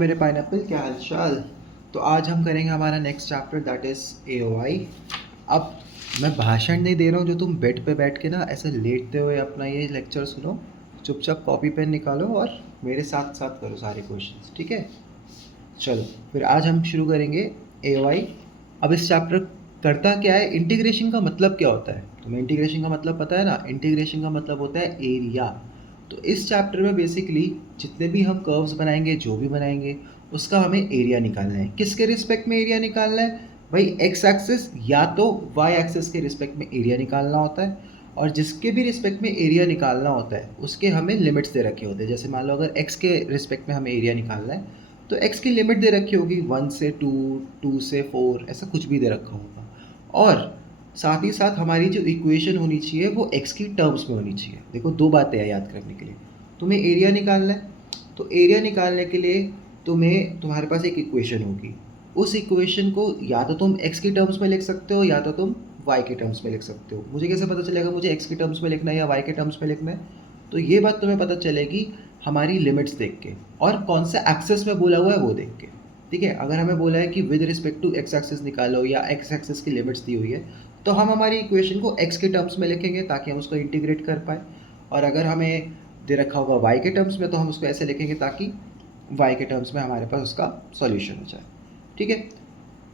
मेरे पाइनएप्पल, क्या हाल चाल। तो आज हम करेंगे हमारा next chapter, that is AOI। अब मैं भाषण नहीं दे रहा हूँ जो तुम बेड पे बैठ के ना ऐसे लेटते हुए अपना ये लेक्चर सुनो। चुपचाप कॉपी पेन निकालो और मेरे साथ साथ करो सारे क्वेश्चंस, ठीक है। चलो फिर आज हम शुरू करेंगे AOI। अब इस चैप्टर करता क्या है, इंटीग्रेशन का मतलब क्या होता है। तुम्हें इंटीग्रेशन का मतलब पता है ना, इंटीग्रेशन का मतलब होता है एरिया। तो इस चैप्टर में बेसिकली जितने भी हम कर्व्स बनाएंगे, जो भी बनाएंगे, उसका हमें एरिया निकालना है। किसके रिस्पेक्ट में एरिया निकालना है भाई, एक्स एक्सिस या तो वाई एक्सिस के रिस्पेक्ट में एरिया निकालना होता है। और जिसके भी रिस्पेक्ट में एरिया निकालना होता है उसके हमें लिमिट्स दे रखे होते हैं। जैसे मान लो अगर एक्स के रिस्पेक्ट में हमें एरिया निकालना है तो एक्स की लिमिट दे रखी होगी 1 से 2, 2 से 4, ऐसा कुछ भी दे रखा होगा। और साथ ही साथ हमारी जो इक्वेशन होनी चाहिए वो एक्स की टर्म्स में होनी चाहिए। देखो दो बातें हैं याद करने के लिए। तुम्हें एरिया निकालना है तो एरिया निकालने के लिए तुम्हारे पास एक इक्वेशन होगी। उस इक्वेशन को या तो तुम एक्स की टर्म्स में लिख सकते हो या तो तुम वाई के टर्म्स में लिख सकते हो। मुझे कैसे पता चलेगा मुझे एक्स के टर्म्स में लिखना है या वाई के टर्म्स में लिखना है? तो ये बात तुम्हें पता चलेगी हमारी लिमिट्स देख के और कौन सा एक्सेस में बोला हुआ है वो देख के। ठीक है, अगर हमें बोला है कि with respect to x axis निकालो या एक्स एक्सिस की लिमिट्स दी हुई है तो हम हमारी इक्वेशन को एक्स के टर्म्स में लिखेंगे ताकि हम उसको इंटीग्रेट कर पाए। और अगर हमें दे रखा होगा वाई के टर्म्स में तो हम उसको ऐसे लिखेंगे ताकि वाई के टर्म्स में हमारे पास उसका सॉल्यूशन हो जाए। ठीक है।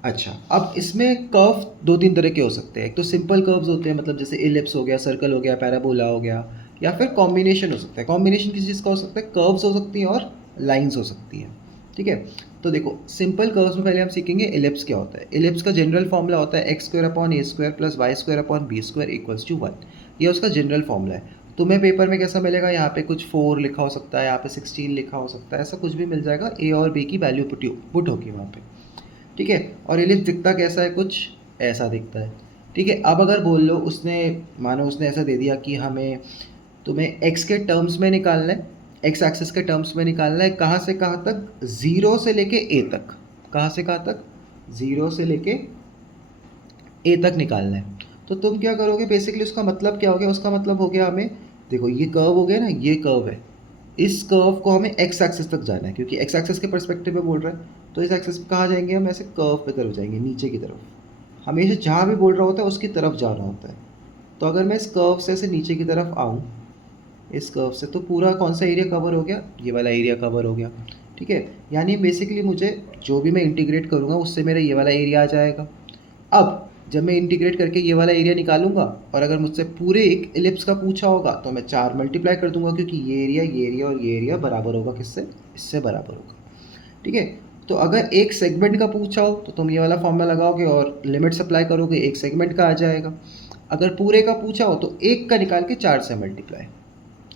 अच्छा, अब इसमें कर्व दो तीन तरह के हो सकते हैं। एक तो सिंपल कर्व्स होते हैं, मतलब जैसे एलिप्स हो गया, सर्कल हो गया, पैराबोला हो गया, या फिर कॉम्बिनेशन हो सकता है। कॉम्बिनेशन किस चीज़ का हो सकता है, कर्व्स हो सकती हैं और लाइंस हो सकती हैं। ठीक है, तो देखो सिंपल कर्व्स में पहले हम सीखेंगे एलिप्स क्या होता है। एलिप्स का जनरल फॉर्मूला होता है x square upon a square plus y square upon b square equals to 1। ये उसका जनरल फॉर्मूला है। तुम्हें पेपर में कैसा मिलेगा, यहाँ पे कुछ 4 लिखा हो सकता है, यहाँ पे 16 लिखा हो सकता है, ऐसा कुछ भी मिल जाएगा। ए और बी की वैल्यू पुट होगी वहाँ पे। ठीक है, और एलिप्स दिखता कैसा है, कुछ ऐसा दिखता है। ठीक है, अब अगर बोल लो मानो उसने ऐसा दे दिया कि तुम्हें एक्स के टर्म्स में निकालना है, एक्स एक्सिस के टर्म्स में निकालना है, कहाँ से कहाँ तक, ज़ीरो से लेके ए तक। कहाँ से कहाँ तक, ज़ीरो से लेके ए तक निकालना है। तो तुम क्या करोगे, बेसिकली उसका मतलब क्या हो गया, उसका मतलब हो गया हमें, देखो ये कर्व हो गया ना, ये कर्व है, इस कर्व को हमें एक्स एक्सिस तक जाना है क्योंकि एक्स एक्सिस के पर्सपेक्टिव में बोल रहा है। तो इस एक्सिस पे कहाँ जाएंगे हम, ऐसे कर्व पे तरफ जाएंगे, नीचे की तरफ। हमेशा जहाँ भी बोल रहा होता है उसकी तरफ जाना होता है। तो अगर मैं इस कर्व से ऐसे नीचे की तरफ आऊँ, इस कर्व से, तो पूरा कौन सा एरिया कवर हो गया, ये वाला एरिया कवर हो गया। ठीक है, यानी बेसिकली मुझे जो भी मैं इंटीग्रेट करूँगा उससे मेरा ये वाला एरिया आ जाएगा। अब जब मैं इंटीग्रेट करके ये वाला एरिया निकालूंगा और अगर मुझसे पूरे एक एलिप्स का पूछा होगा तो मैं 4 मल्टीप्लाई कर दूंगा क्योंकि ये एरिया और ये एरिया बराबर होगा किससे, इससे बराबर होगा। ठीक है, तो अगर एक सेगमेंट का पूछा हो तो तुम ये वाला फॉर्मूला लगाओगे और लिमिट अप्लाई करोगे, एक सेगमेंट का आ जाएगा। अगर पूरे का पूछा हो तो एक का निकाल के 4 से मल्टीप्लाई।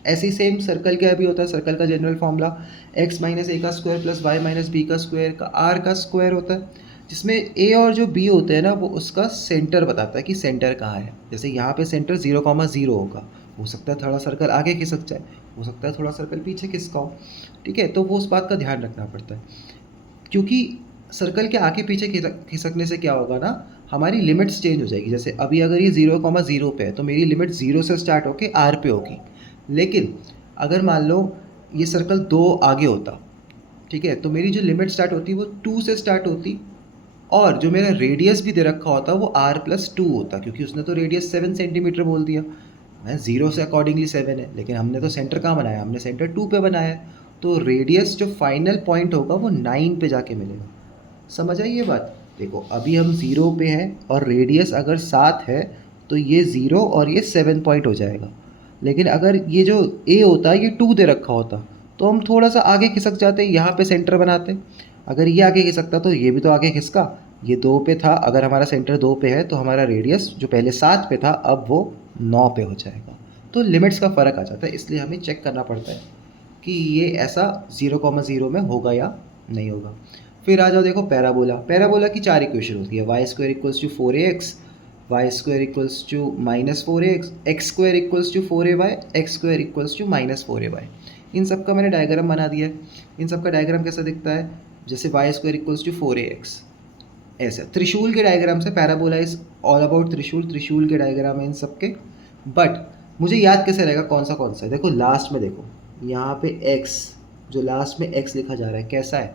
ऐसे ही सेम सर्कल का भी होता है। सर्कल का general formula x minus a का square plus y minus b का स्क्वायर का आर का स्क्वायर होता है, जिसमें ए और जो बी होते हैं ना वो उसका सेंटर बताता है कि सेंटर कहाँ है। जैसे यहाँ पे सेंटर 0,0 होगा, हो सकता है थोड़ा सर्कल आगे खिसक जाए, हो सकता है थोड़ा सर्कल पीछे खिसका हो। ठीक है, तो वो उस बात का ध्यान रखना पड़ता है क्योंकि सर्कल के आगे पीछे खिसकने से क्या होगा ना, हमारी लिमिट्स चेंज हो जाएगी। जैसे अभी अगर ये 0,0 पे है तो मेरी लिमिट 0 से स्टार्ट होके आर पे होगी। लेकिन अगर मान लो ये सर्कल 2 आगे होता, ठीक है, तो मेरी जो लिमिट स्टार्ट होती वो 2 से स्टार्ट होती और जो मेरा रेडियस भी दे रखा होता वो r+2 होता क्योंकि उसने तो रेडियस 7 सेंटीमीटर बोल दिया। मैं 0 से अकॉर्डिंगली 7 है, लेकिन हमने तो सेंटर कहाँ बनाया, हमने सेंटर 2 पे बनाया है। तो रेडियस जो फाइनल पॉइंट होगा वो 9 पे जाके मिलेगा। समझ आई ये बात? देखो अभी हम 0 पे हैं और रेडियस अगर 7 है तो ये 0 और ये 7 पॉइंट हो जाएगा। लेकिन अगर ये जो ए होता ये 2 दे रखा होता तो हम थोड़ा सा आगे खिसक जाते, यहाँ पे सेंटर बनाते। अगर ये आगे खिसकता तो ये भी तो आगे खिसका। ये 2 पे था, अगर हमारा सेंटर 2 पे है तो हमारा रेडियस जो पहले 7 पे था अब वो 9 पे हो जाएगा। तो लिमिट्स का फ़र्क आ जाता है, इसलिए हमें चेक करना पड़ता है कि ये ऐसा 0,0 में होगा या नहीं होगा। फिर आ जाओ, देखो पैराबोला। पैराबोला की 4 इक्वेशन होती है, y square equals to 4ax, y square equals to -4ax, x square equals to 4ay, x square equals to -4ay। इन सब का मैंने डायग्राम बना दिया है। इन सब का डायग्राम कैसा दिखता है, जैसे Y square equals to 4ax, ऐसा त्रिशूल के डायग्राम से। पैराबोला इज ऑल अबाउट त्रिशूल, त्रिशूल के डायग्राम है इन सब के। बट मुझे याद कैसे रहेगा कौन सा है, देखो लास्ट में देखो यहाँ पे x, जो लास्ट में x लिखा जा रहा है कैसा है,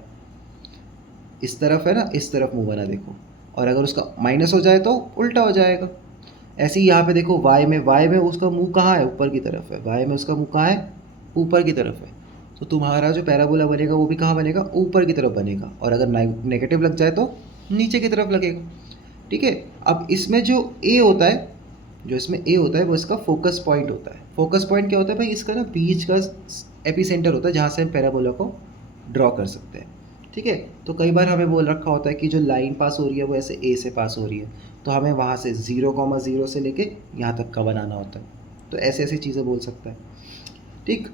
इस तरफ है ना, इस तरफ मुँह बना देखो, और अगर उसका माइनस हो जाए तो उल्टा हो जाएगा। ऐसे ही यहाँ पे देखो y में उसका मुँह कहाँ है, ऊपर की तरफ है, y में उसका मुँह कहाँ है, ऊपर की तरफ है। तो तुम्हारा जो पैराबोला बनेगा वो भी कहाँ बनेगा, ऊपर की तरफ बनेगा, और अगर नेगेटिव लग जाए तो नीचे की तरफ लगेगा। ठीक है। अब इसमें जो ए होता है, जो इसमें ए होता है वो इसका फोकस पॉइंट होता है। फोकस पॉइंट क्या होता है भाई, इसका ना बीच का एपिसेंटर होता है जहाँ से हम पैराबोला को ड्रॉ कर सकते हैं। ठीक है। तो कई बार हमें बोल रखा होता है कि जो लाइन पास हो रही है वो ऐसे ए से पास हो रही है, तो हमें वहाँ से 0,0 से लेके यहाँ तक का बनाना होता है। तो ऐसे ऐसी चीज़ें बोल सकता है। ठीक।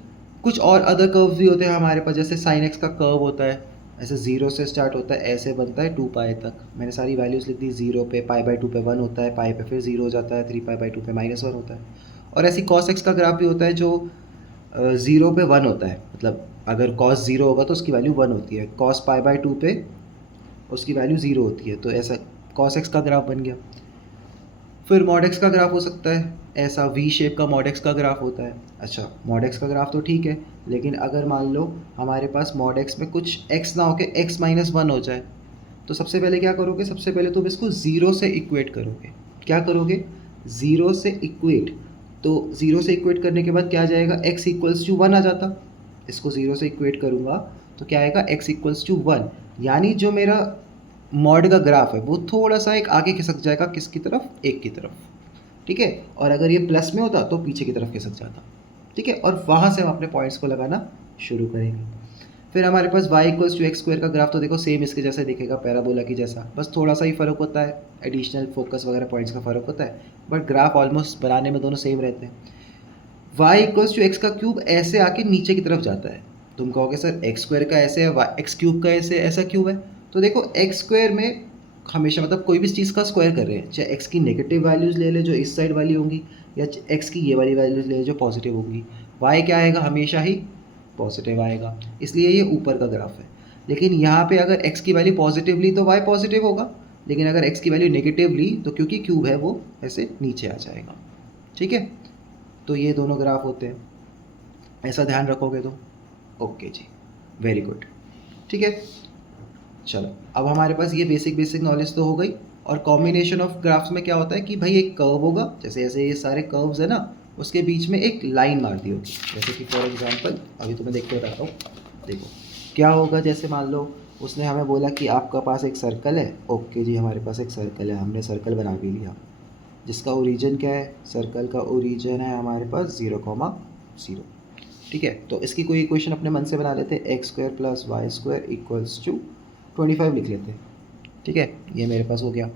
कुछ और अदर कर्व्स भी होते हैं हमारे पास, जैसे साइन एक्स का कर्व होता है, ऐसे 0 से स्टार्ट होता है, ऐसे बनता है 2 पाई तक। मैंने सारी वैल्यूज़ लिख दी, 0 पे, पाई/2 पे 1 होता है, पाई पे फिर 0 हो जाता है, 3 पाई/2 पे -1 होता है। और ऐसी कॉस एक्स का ग्राफ भी होता है जो 0 पे 1 होता है, मतलब अगर कॉस 0 होगा तो उसकी वैल्यू 1 होती है, कॉस पाई/2 पे उसकी वैल्यू 0 होती है, तो ऐसा कॉस एक्स का ग्राफ बन गया। फिर मॉड एक्स का ग्राफ हो सकता है, ऐसा वी शेप का मॉड एक्स का ग्राफ होता है। अच्छा, मॉड एक्स का ग्राफ तो ठीक है, लेकिन अगर मान लो हमारे पास मॉड एक्स में कुछ एक्स ना होके x-1 हो जाए, तो सबसे पहले क्या करोगे, सबसे पहले तुम इसको 0 से इक्वेट करोगे। क्या करोगे, 0 से इक्वेट। तो 0 से इक्वेट करने के बाद क्या आ जाएगा, x=1 आ जाता। इसको 0 से इक्वेट करूँगा तो क्या आएगा, x=1, यानी जो मेरा मॉड का ग्राफ है वो थोड़ा सा एक आगे खिसक जाएगा, किसकी तरफ, एक की तरफ। ठीक है। और अगर ये प्लस में होता तो पीछे की तरफ खिसक जाता। ठीक है। और वहाँ से हम अपने पॉइंट्स को लगाना शुरू करेंगे। फिर हमारे पास y=x² का ग्राफ तो देखो सेम इसके जैसा दिखेगा, पैराबोला की जैसा, बस थोड़ा सा ही फ़र्क होता है, एडिशनल फोकस वगैरह पॉइंट्स का फ़र्क होता है, बट ग्राफ ऑलमोस्ट बनाने में दोनों सेम रहते हैं। y=x³ ऐसे आके नीचे की तरफ जाता है। तुम कहोगे सर x² का ऐसे है, x³ का ऐसे, ऐसा क्यों है? तो देखो x² में हमेशा, मतलब कोई भी चीज़ का स्क्वायर कर रहे हैं, चाहे x की नेगेटिव वैल्यूज़ ले ले जो इस साइड वाली होंगी, या x की ये वाली वैल्यूज़ ले ले जो पॉजिटिव होंगी, y क्या आएगा, हमेशा ही पॉजिटिव आएगा, इसलिए ये ऊपर का ग्राफ है। लेकिन यहाँ पे अगर x की वैल्यू पॉजिटिव ली तो y पॉजिटिव होगा, लेकिन अगर x की वैल्यू नेगेटिव ली तो क्योंकि क्यूब है वो ऐसे नीचे आ जाएगा। ठीक है। तो ये दोनों ग्राफ होते हैं, ऐसा ध्यान रखोगे तुम। ओके जी, वेरी गुड। ठीक है। चलो, अब हमारे पास ये बेसिक नॉलेज तो हो गई। और कॉम्बिनेशन ऑफ ग्राफ्स में क्या होता है कि भाई एक कर्व होगा, जैसे ऐसे ये सारे कर्व्स है ना, उसके बीच में एक लाइन मार दी होगी, जैसे कि फॉर एग्जांपल अभी तुम्हें देख के बताता हूँ। देखो क्या होगा, जैसे मान लो उसने हमें बोला कि आपका पास एक सर्कल है। ओके जी, हमारे पास एक सर्कल है, हमने सर्कल बना भी लिया, जिसका ओरिजिन क्या है, सर्कल का ओरिजिन है हमारे पास 0,0। ठीक है। तो इसकी कोई इक्वेशन अपने मन से बना लेते हैं, x² + y² = 25 लिख लेते हैं। ठीक है, ये मेरे पास हो गया।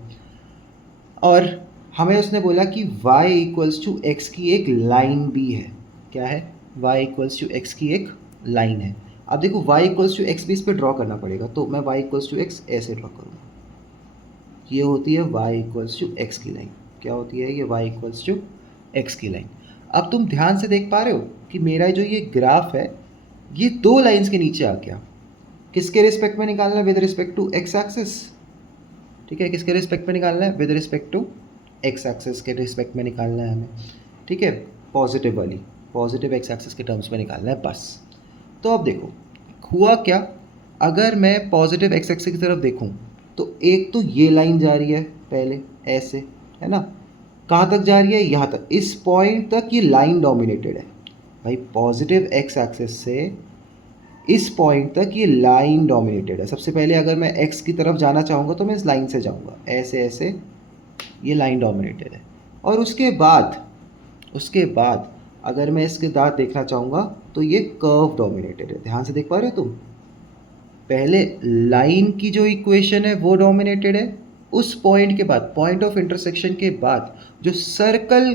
और हमें उसने बोला कि y = x की एक लाइन भी है। क्या है, y = x की एक लाइन है। अब देखो y = x भी इस पर ड्रॉ करना पड़ेगा, तो मैं y = x ऐसे ड्रॉ करूँगा। ये होती है y = x की लाइन। क्या होती है ये, y = x की लाइन। अब तुम ध्यान से देख पा रहे हो कि मेरा जो ये ग्राफ है ये दो लाइंस के नीचे आ गया। किसके रिस्पेक्ट में निकालना है, with respect to x axis. ठीक है, किसके रिस्पेक्ट में निकालना है, with respect to x axis के रिस्पेक्ट में निकालना है हमें। ठीक है, पॉजिटिव वाली, पॉजिटिव एक्स एक्सिस के टर्म्स में निकालना है बस। तो अब देखो हुआ क्या, अगर मैं पॉजिटिव एक्स एक्सिस की तरफ देखूं तो एक तो ये लाइन जा रही है पहले ऐसे, है ना, कहाँ तक जा रही है, यहाँ तक, इस पॉइंट तक ये लाइन डोमिनेटेड है भाई। पॉजिटिव एक्स एक्सिस से इस पॉइंट तक ये लाइन डोमिनेटेड है। सबसे पहले अगर मैं x की तरफ जाना चाहूँगा तो मैं इस लाइन से जाऊँगा, ऐसे ऐसे, ये लाइन डोमिनेटेड है। और उसके बाद अगर मैं इसके दांत देखना चाहूँगा तो ये कर्व डोमिनेटेड है। ध्यान से देख पा रहे हो तुम, पहले लाइन की जो इक्वेशन है वो डोमिनेटेड है, उस पॉइंट के बाद, पॉइंट ऑफ इंटरसेक्शन के बाद जो सर्कल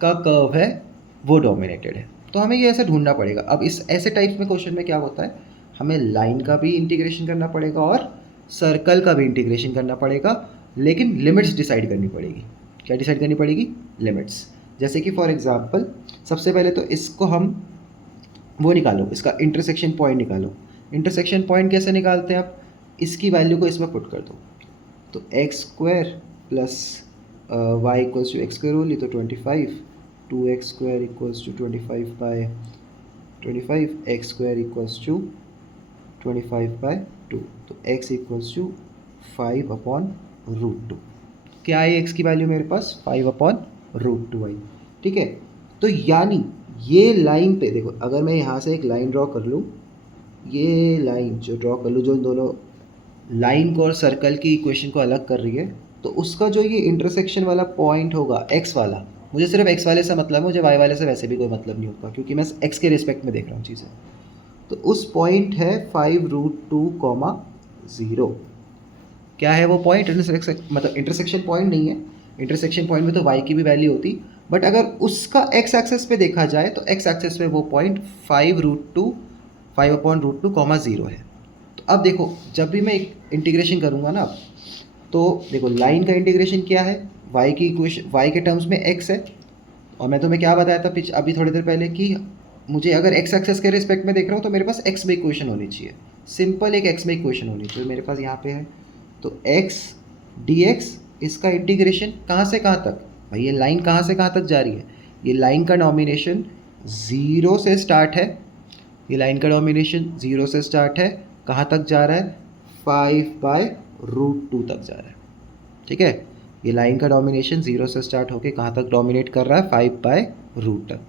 का कर्व है वो डोमिनेटेड है। तो हमें ये ऐसे ढूंढना पड़ेगा। अब इस ऐसे टाइप में क्वेश्चन में क्या होता है, हमें लाइन का भी इंटीग्रेशन करना पड़ेगा और सर्कल का भी इंटीग्रेशन करना पड़ेगा, लेकिन लिमिट्स डिसाइड करनी पड़ेगी। क्या डिसाइड करनी पड़ेगी, लिमिट्स। जैसे कि फॉर एग्जांपल सबसे पहले तो इसको हम वो निकालो, इसका इंटरसेक्शन पॉइंट निकालो। इंटरसेक्शन पॉइंट कैसे निकालते हैं आप, इसकी वैल्यू को इसमें पुट कर दो, तो x² + y = x² होली तो 25, 2x² = 25/25, x² = 25/2, तो x इक्वल्स टू 5/√2। क्या आई x की वैल्यू मेरे पास 5/√2 आई। ठीक है, तो यानी ये लाइन पे देखो, अगर मैं यहाँ से एक लाइन ड्रॉ कर लूँ, ये लाइन जो ड्रॉ कर लूँ जो दोनों लाइन को और सर्कल की इक्वेशन को अलग कर रही है, तो उसका जो ये इंटरसेक्शन वाला पॉइंट होगा x वाला, मुझे सिर्फ x वाले से मतलब है, मुझे y वाले से वैसे भी कोई मतलब नहीं होता क्योंकि मैं x के रिस्पेक्ट में देख रहा हूँ चीज़ें। तो उस पॉइंट है 5√2, क्या है वो पॉइंट? मतलब इंटरसेक्शन पॉइंट नहीं है, इंटरसेक्शन पॉइंट में तो y की भी वैल्यू होती, बट अगर उसका x एक्सेस पे देखा जाए तो x एक्सेस पे वो पॉइंट 5/√2 है। तो अब देखो, जब भी मैं इंटीग्रेशन करूँगा ना, तो देखो लाइन का इंटीग्रेशन क्या है, y की इक्वेशन, y के टर्म्स में x है, और मैं तुम्हें क्या बताया था अभी थोड़ी देर पहले कि मुझे अगर x एक्सेस के रिस्पेक्ट में देख रहा हूँ तो मेरे पास x में इक्वेशन होनी चाहिए, सिंपल एक x में इक्वेशन होनी चाहिए मेरे पास यहाँ पे है। तो x dx, इसका इंटीग्रेशन कहाँ से कहाँ तक, भाई ये लाइन कहाँ से कहाँ तक जा रही है, ये लाइन का डोमिनेशन 0 से स्टार्ट है, ये लाइन का डोमिनेशन 0 से स्टार्ट है, कहाँ तक जा रहा है 5/√2 तक जा रहा है। ठीक है, ये लाइन का डोमिनेशन 0 से स्टार्ट होके कहाँ तक डोमिनेट कर रहा है 5/√2 तक।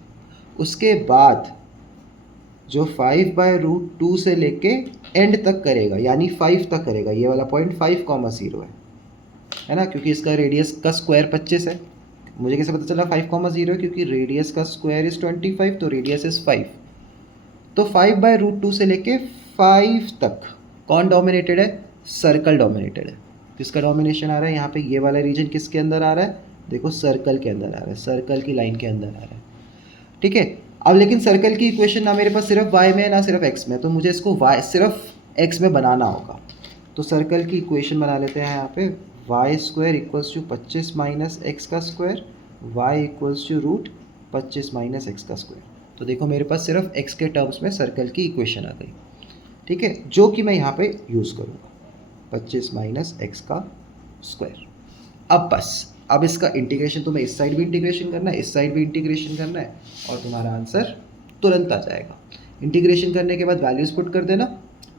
उसके बाद जो 5/√2 से लेके एंड तक करेगा, यानी 5 तक करेगा, ये वाला पॉइंट 5,0 है ना, क्योंकि इसका रेडियस का स्क्वायर 25 है। मुझे कैसे पता चला 5,0 है, क्योंकि रेडियस का स्क्वायर इज़ 25, तो रेडियस इज़ 5। तो 5/√2 से लेके 5 तक कौन डोमिनेटेड है, सर्कल डोमिनेटेड है। किसका डोमिनेशन आ रहा है यहाँ पे, ये वाला रीजन किसके अंदर आ रहा है, देखो सर्कल के अंदर आ रहा है, सर्कल की लाइन के अंदर आ रहा है। ठीक है, अब लेकिन सर्कल की इक्वेशन ना मेरे पास सिर्फ y में है ना सिर्फ x में, तो मुझे इसको y सिर्फ x में बनाना होगा। तो सर्कल की इक्वेशन बना लेते हैं यहाँ पे, y² equals to 25 minus x का square, y equals to √25 minus x का स्क्वायर। तो देखो मेरे पास सिर्फ x के टर्म्स में सर्कल की इक्वेशन आ गई। ठीक है, जो कि मैं यहाँ पे यूज़ करूँगा 25 माइनस एक्स का स्क्वायर। अब बस, अब इसका इंटीग्रेशन तुम्हें इस साइड भी इंटीग्रेशन करना है, इस साइड भी इंटीग्रेशन करना है, और तुम्हारा आंसर तुरंत आ जाएगा। इंटीग्रेशन करने के बाद वैल्यूज़ पुट कर देना,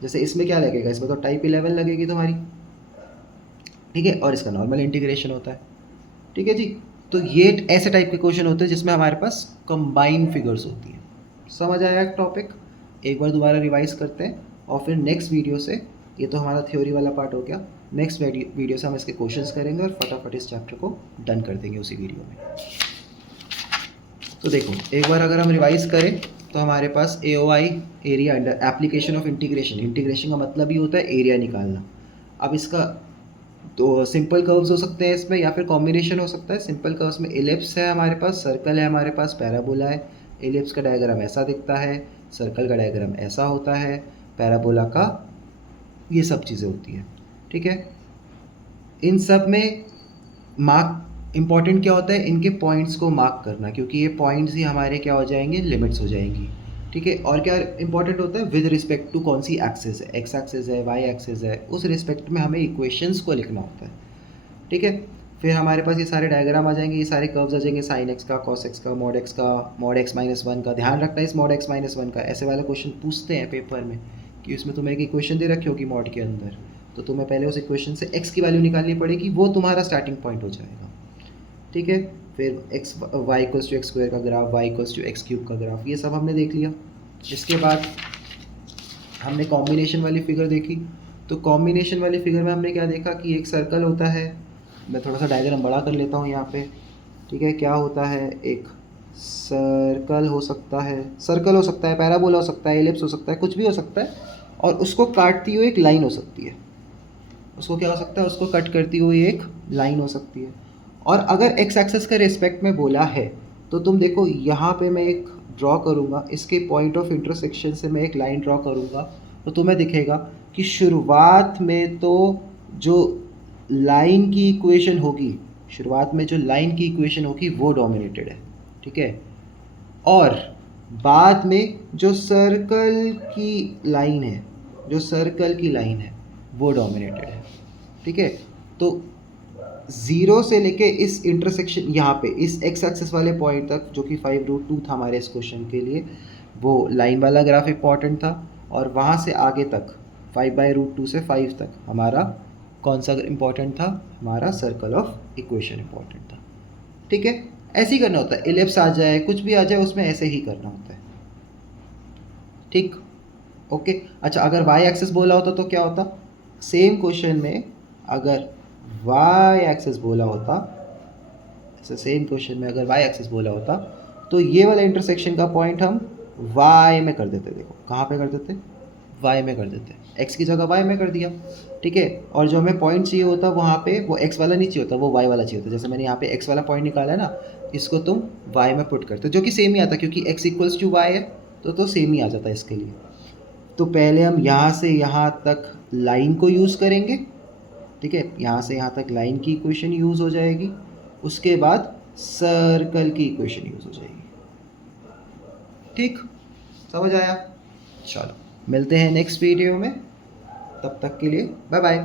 जैसे इसमें क्या लगेगा, इसमें तो टाइप 11 लगेगी तुम्हारी। ठीक है, और इसका नॉर्मल इंटीग्रेशन होता है। ठीक है जी, तो ये ऐसे टाइप के क्वेश्चन होते हैं जिसमें हमारे पास कंबाइन फिगर्स होती हैं। समझ आया टॉपिक? एक बार दोबारा रिवाइज करते हैं और फिर नेक्स्ट वीडियो से, ये तो हमारा थ्योरी वाला पार्ट हो गया, नेक्स्ट वीडियो से हम इसके क्वेश्चंस करेंगे और फटाफट इस चैप्टर को डन कर देंगे उसी वीडियो में। तो देखो एक बार अगर हम रिवाइज करें तो हमारे पास AOI, area under application of integration, integration का मतलब ही होता है एरिया निकालना। अब इसका तो सिंपल कर्व्स हो सकते हैं इसमें, या फिर कॉम्बिनेशन हो सकता है। सिंपल कर्व्स में एलिप्स है हमारे पास, सर्कल है हमारे पास, पैराबोला है। एलिप्स का डायग्राम ऐसा दिखता है, सर्कल का डायग्राम ऐसा होता है, पैराबोला का ये सब चीज़ें होती हैं। ठीक है, इन सब में मार्क इम्पॉर्टेंट क्या होता है, इनके पॉइंट्स को मार्क करना, क्योंकि ये पॉइंट्स ही हमारे क्या हो जाएंगे, लिमिट्स हो जाएंगी। ठीक है, और क्या इंपॉर्टेंट होता है, विद रिस्पेक्ट टू कौन सी एक्सिस है, एक्स एक्सिस है, वाई एक्सिस है, उस रिस्पेक्ट में हमें इक्वेशंस को लिखना होता है। ठीक है, फिर हमारे पास ये सारे डायग्राम आ जाएंगे, ये सारे कर्व्स आ जाएंगे, साइन एक्स का, कॉस एक्स का, मॉड एक्स का, मॉड एक्स माइनस 1 का। ध्यान रखना है इस मॉड एक्स माइनस 1 का, ऐसे वाले क्वेश्चन पूछते हैं पेपर में कि उसमें तुम्हें एक इक्वेशन दे रखी होगी मॉड के अंदर, तो तुम्हें पहले उस इक्वेशन से एक्स की वैल्यू निकालनी पड़ेगी, वो तुम्हारा स्टार्टिंग पॉइंट हो जाएगा। ठीक है, फिर x y equals to x square का graph, y equals to x cube का ग्राफ, ये सब हमने देख लिया। इसके बाद हमने कॉम्बिनेशन वाली फिगर देखी, तो कॉम्बिनेशन वाली फिगर में हमने क्या देखा कि एक सर्कल होता है, मैं थोड़ा सा डायग्राम बड़ा कर लेता हूँ यहाँ पे। ठीक है, क्या होता है, एक सर्कल हो सकता है, पैराबोला हो सकता है, एलिप्स हो सकता है, कुछ भी हो सकता है, और उसको काटती हुई एक लाइन हो सकती है, उसको क्या हो सकता है, उसको कट करती हुई एक लाइन हो सकती है। और अगर एक्स एक्सिस के रिस्पेक्ट में बोला है तो तुम देखो यहाँ पे मैं एक ड्रॉ करूँगा, इसके पॉइंट ऑफ इंटरसेक्शन से मैं एक लाइन ड्रॉ करूँगा, तो तुम्हें दिखेगा कि शुरुआत में तो जो लाइन की इक्वेशन होगी, शुरुआत में जो लाइन की इक्वेशन होगी वो डोमिनेटेड है। ठीक है, और बाद में जो सर्कल की लाइन है, वो डोमिनेटेड है। ठीक है, तो 0 से लेके इस इंटरसेक्शन यहाँ पे इस एक्स एक्सिस वाले पॉइंट तक, जो कि 5√2 था हमारे इस क्वेश्चन के लिए, वो लाइन वाला ग्राफ इंपॉर्टेंट था, और वहाँ से आगे तक 5/√2 से 5 तक हमारा कौन सा इंपॉर्टेंट था, हमारा सर्कल ऑफ इक्वेशन इंपॉर्टेंट था। ठीक है, ऐसे ही करना होता है, इलिप्स आ जाए कुछ भी आ जाए उसमें ऐसे ही करना होता है। ठीक, ओके। अच्छा, अगर वाई एक्सेस बोला होता तो क्या होता, सेम क्वेश्चन में अगर वाई एक्सेस बोला होता, ऐसे सेम क्वेश्चन में अगर वाई एक्सेस बोला होता तो ये वाला इंटरसेक्शन का पॉइंट हम वाई में कर देते। देखो कहाँ पे कर देते, वाई में कर देते, एक्स की जगह वाई में कर दिया। ठीक है, और जो हमें पॉइंट चाहिए होता वहाँ पे वो एक्स वाला नहीं चाहिए होता, वो वाई वाला चाहिए होता। जैसे मैंने यहाँ पे एक्स वाला पॉइंट निकाला है ना, इसको तुम वाई में पुट करते, जो कि सेम ही आता क्योंकि एक्स इक्वल्स टू वाई है, तो सेम ही आ जाता है इसके लिए। तो पहले हम यहाँ से यहाँ तक लाइन को यूज़ करेंगे। ठीक है, यहाँ से यहाँ तक लाइन की इक्वेशन यूज़ हो जाएगी, उसके बाद सर्कल की इक्वेशन यूज़ हो जाएगी। ठीक, समझ आया? चलो मिलते हैं नेक्स्ट वीडियो में, तब तक के लिए बाय बाय।